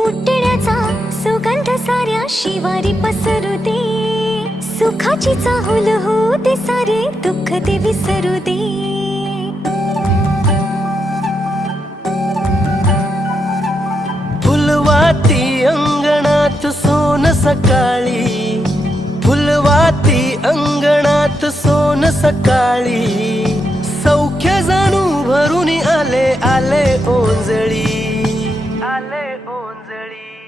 उठण्याचा सुगंध साऱ्या शिवारी पसरू दे, सुखाची चाहुल होऊ दे, सारे दुःख ते विसरू दे. फुलवाती अंगणात सोन सकाळी, फुलवाती अंगणात सोन सकाळी, सौख्य जाणू भरून आले आले ओंजळी, आले ओंजळी.